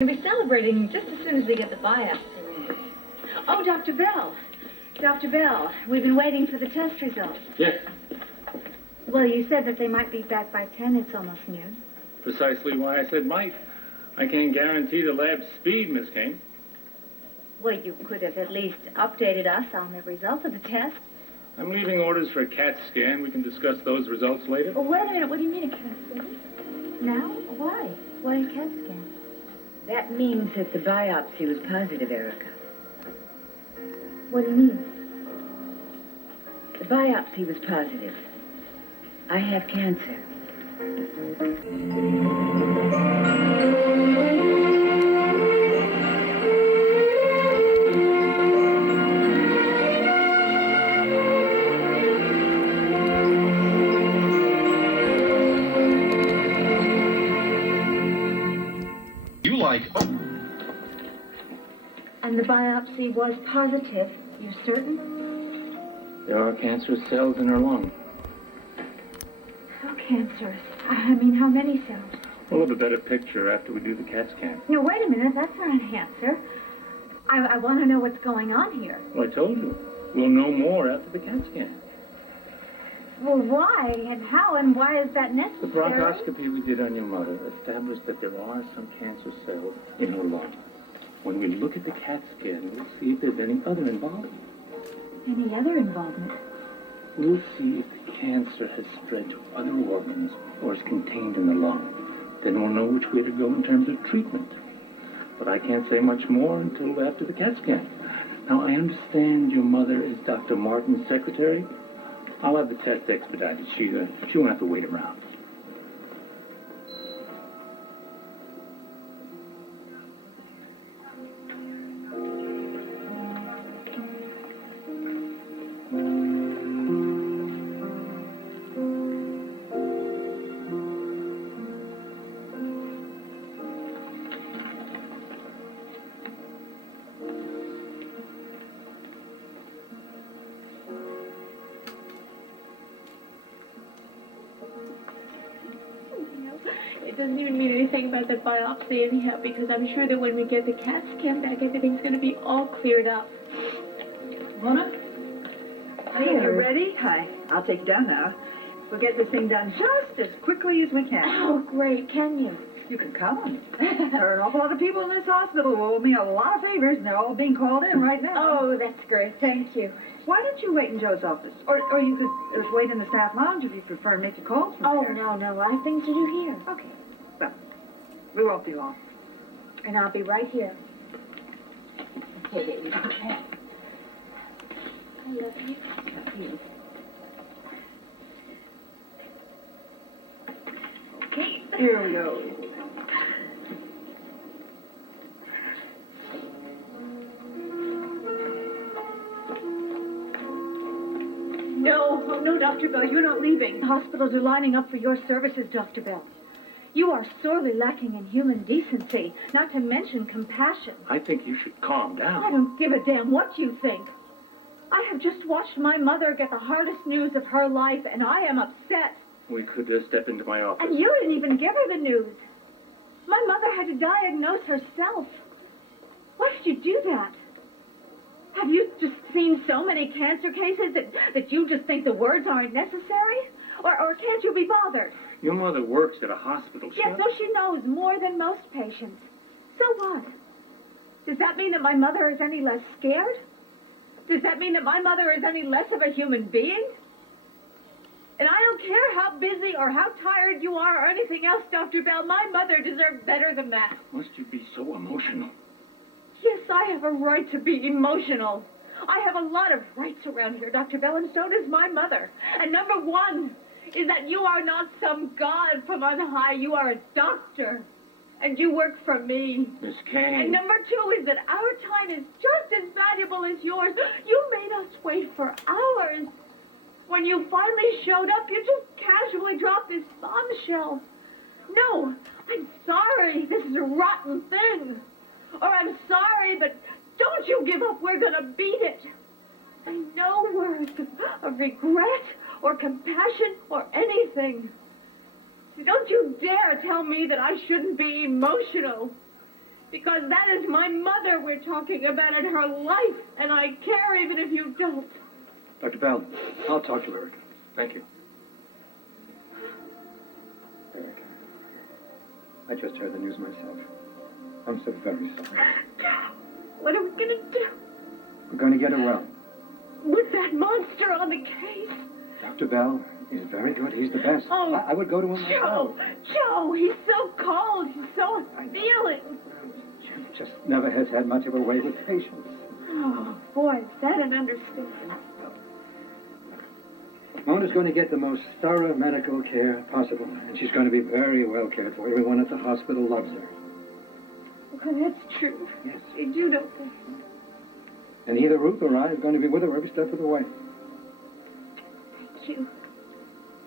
We'll be celebrating just as soon as we get the biopsy ready. Oh, Dr. Bell. Dr. Bell, we've been waiting for the test results. Yes. Well, you said that they might be back by 10. It's almost noon. Precisely why I said might. I can't guarantee the lab's speed, Miss Kane. Well, you could have at least updated us on the result of the test. I'm leaving orders for a CAT scan. We can discuss those results later. Oh, wait a minute. What do you mean a CAT scan? Now? Why? Why a CAT scan? That means that the biopsy was positive, Erica. What do you mean? The biopsy was positive. I have cancer. You like... And the biopsy was positive. You're certain? There are cancerous cells in her lung. How cancerous? I mean, how many cells? We'll have a better picture after we do the CAT scan. No, wait a minute. That's not an answer. I want to know what's going on here. Well, I told you. We'll know more after the CAT scan. Well, why and how and why is that The necessary? bronchoscopy we did on your mother established that there are some cancer cells in her lung. When we look at the CAT scan, we'll see if there's any other involvement. Any other involvement? We'll see if the cancer has spread to other organs or is contained in the lung. Then we'll know which way to go in terms of treatment. But I can't say much more until after the CAT scan. Now, I understand your mother is Dr. Martin's secretary. I'll have the test expedited. She won't have to wait around. It doesn't even mean anything about the biopsy anyhow, because I'm sure that when we get the CAT scan back, everything's going to be all cleared up. Mona? Hey, you ready? Hi. I'll take you down now. We'll get this thing done just as quickly as we can. Oh, great. Can you? You can come. There are an awful lot of people in this hospital who owe me a lot of favors, and they're all being called in right now. Oh, that's great. Thank you. Why don't you wait in Joe's office? Or you could just wait in the staff lounge if you prefer and make the calls from Oh, there. no. I have things to do here. Okay. Well, we won't be long. And I'll be right here. Okay, baby. Okay. I love you. Love you. Okay, here we go. No, Dr. Bell, you're not leaving. The hospitals are lining up for your services, Dr. Bell. You are sorely lacking in human decency, not to mention compassion. I think you should calm I down. don't give a damn what you think. I have just watched my mother get the hardest news of her life, and I am upset. We could step into my office. And you didn't even give her the news. My mother had to diagnose herself. Why did you do that? Have you just seen so many cancer cases that you just think the words aren't necessary? Or can't you be bothered? Your mother works at a hospital, Yes, so she knows more than most patients. So what? Does that mean that my mother is any less scared? Does that mean that my mother is any less of a human being? And I don't care how busy or how tired you are or anything else, Dr. Bell. My mother deserved better than that. Must you be so emotional? Yes, I have a right to be emotional. I have a lot of rights around here, Dr. Bell, and so does my mother. And number one is that you are not some god from on high. You are a doctor, and you work for me. Miss Kane. And number two is that our time is just as valuable as yours. You made us wait for hours. When you finally showed up, you just casually dropped this bombshell. No, I'm sorry. This is a rotten thing. Or I'm sorry, but don't you give up. We're going to beat it. And no words of regret or compassion or anything. Don't you dare tell me that I shouldn't be emotional. Because that is my mother we're talking about and her life, and I care even if you don't. Dr. Bell, I'll talk to Eric. Thank you. Eric, I just heard the news myself. I'm so very sorry. What are we gonna do We're going to get her well. with that monster on the case? Dr. Bell is very good. He's the best. Oh, I would go to him myself. Joe, he's so cold. He's so I know. unfeeling. Jim just never has had much of a way with patients. Oh, boy, is that an understatement. Mona's going to get the most thorough medical care possible, and she's going to be very well cared for. Everyone at the hospital loves her. Well, that's true. Yes. They do, don't they? And either Ruth or I are going to be with her every step of the way. Thank you.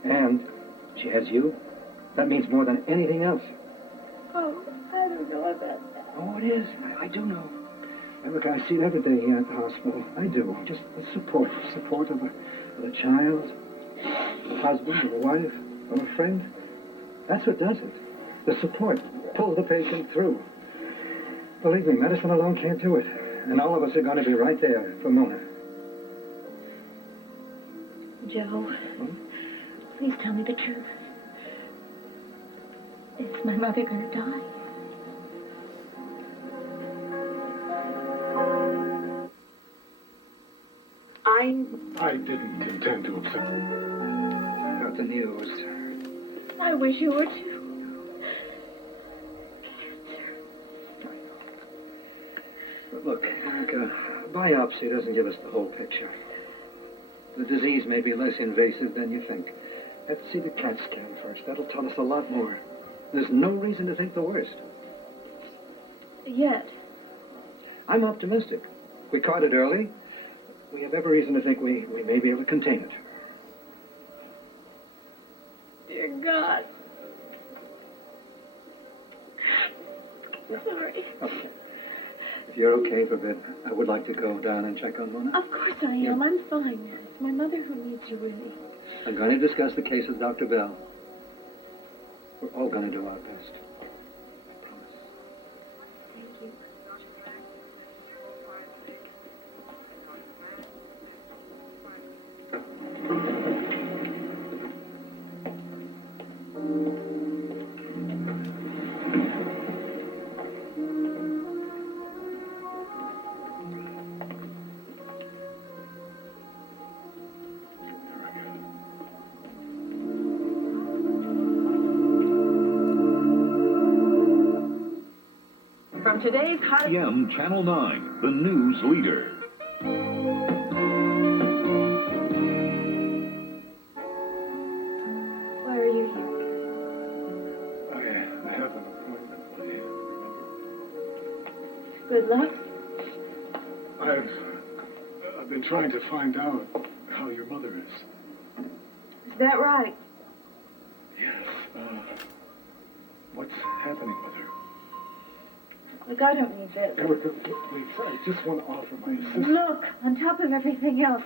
And she has you. That means more than anything else. Oh, I don't know about that. Oh, it is. I do know. Look, I see it every day here at the hospital. I do. Just the support of a child, a husband, of a wife, of a friend. That's what does it. The support pulls the patient through. Believe me, medicine alone can't do it. And all of us are going to be right there for Mona. Joe, please tell me the truth. Is my mother going to die? I didn't intend to upset you. About the news. I wish you were too. But look, Erica, a biopsy doesn't give us the whole picture. The disease may be less invasive than you think. Let's see the CAT scan first. That'll tell us a lot more. There's no reason to think the worst. Yet. I'm optimistic. We caught it early. We have every reason to think we may be able to contain it. Dear God. Sorry. Okay. If you're okay for a bit, I would like to go down and check on Mona. Of course I am. I'm fine. It's my mother who needs you, really. I'm going to discuss the case with Dr. Bell. We're all going to do our best. I promise. Thank you. From today's hot... PM Channel 9, the news leader. Why are you here? I have an appointment, remember? Good luck. I've been trying to find out how your mother is. Is that right? Yes, what's happening with her? Look, I don't need this. Erica, please, I just want to offer my assistance. Look, on top of everything else,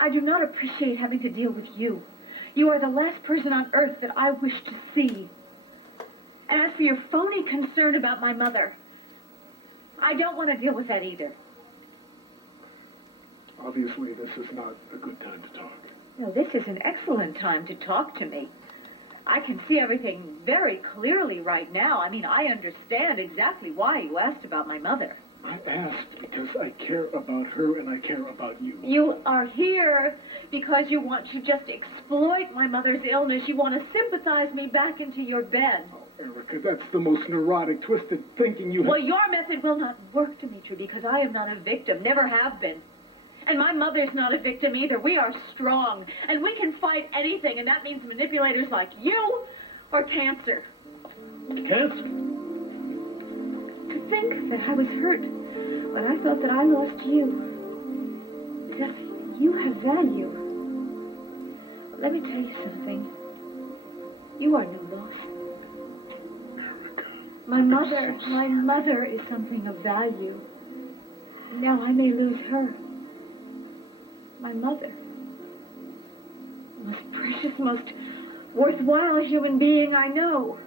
I do not appreciate having to deal with you. You are the last person on earth that I wish to see. And as for your phony concern about my mother, I don't want to deal with that either. Obviously, this is not a good time to talk. No, this is an excellent time to talk to me. I can see everything very clearly right now. I mean, I understand exactly why you asked about my mother. I asked because I care about her and I care about you. You are here because you want to just exploit my mother's illness. You want to sympathize me back into your bed. Oh, Erica, that's the most neurotic, twisted thinking you have. Well, your method will not work, Dimitri, because I am not a victim, never have been. And my mother's not a victim either. We are strong, and we can fight anything, and that means manipulators like you or cancer. Cancer? To think that I was hurt when I thought that I lost you. As if you have value. Let me tell you something. You are no loss. Erica. My mother is something of value. Now I may lose her. My mother. The most precious, most worthwhile human being I know.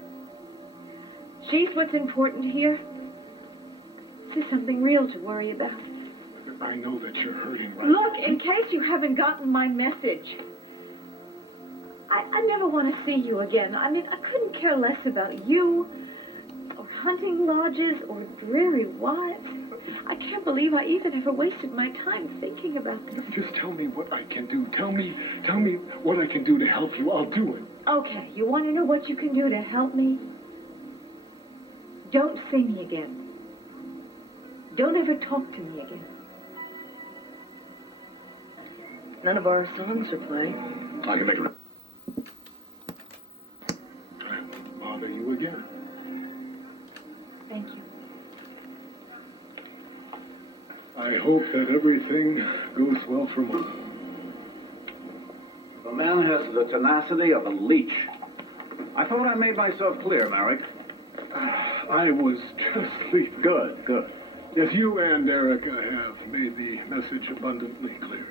She's what's important here. This is something real to worry about. I know that you're hurting right Look, in case you haven't gotten my message, I never want to see you again. I mean, I couldn't care less about you, or hunting lodges, or dreary wives. I can't believe I even ever wasted my time thinking about this. Just tell me what I can do. Tell me what I can do to help you. I'll do it. Okay, you want to know what you can do to help me? Don't see me again. Don't ever talk to me again. None of our songs are playing. I can make it. Bother you again. Thank you. I hope that everything goes well for Mona. The man has the tenacity of a leech. I thought I made myself clear, Merrick. I was just leaving. Good, good. Yes, you and Erica have made the message abundantly clear.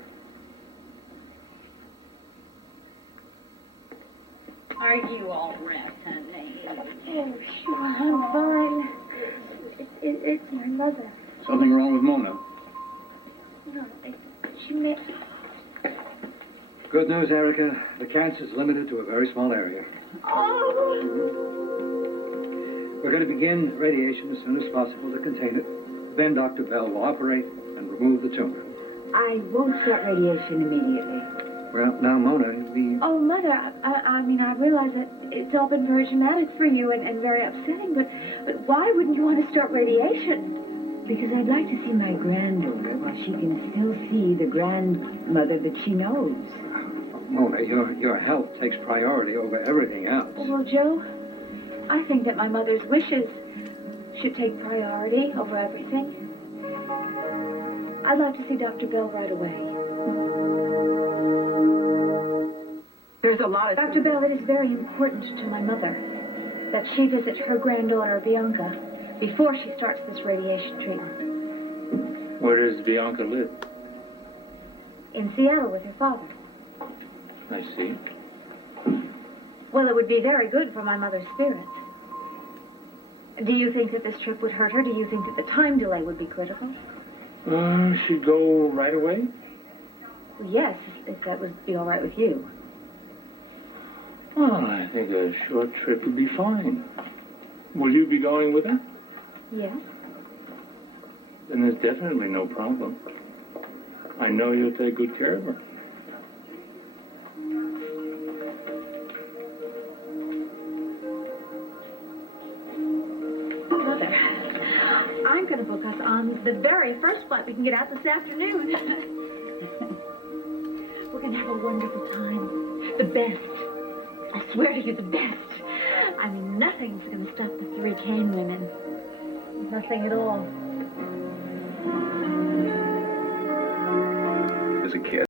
Are you all right, honey? Oh, sure, I'm fine. It's my mother. Something wrong with Mona? No, she may... Good news, Erica. The cancer's limited to a very small area. Oh! We're going to begin radiation as soon as possible to contain it. Then Dr. Bell will operate and remove the tumor. I won't start radiation immediately. Well, now, Mona, Oh, Mother, I mean, I realize that it's all been very traumatic for you and very upsetting, but why wouldn't you want to start radiation? Because I'd like to see my granddaughter while she can still see the grandmother that she knows. Mona, your health takes priority over everything else. Well, Joe, I think that my mother's wishes should take priority over everything. I'd like to see Dr. Bell right away. There's a lot of... Dr. Bell, it is very important to my mother that she visit her granddaughter, Bianca, before she starts this radiation treatment. Where does Bianca live? In Seattle with her father. I see. Well, it would be very good for my mother's spirit. Do you think that this trip would hurt her? Do you think that the time delay would be critical? She'd go right away? Well, yes, if that would be all right with you. Well, I think a short trip would be fine. Will you be going with her? Yes. Then there's definitely no problem. I know you'll take good care of her. Mother, I'm going to book us on the very first flight we can get out this afternoon. We're going to have a wonderful time. The best. I swear to you, the best. I mean, nothing's going to stop the 3 Kane women. Nothing at all. As a kid,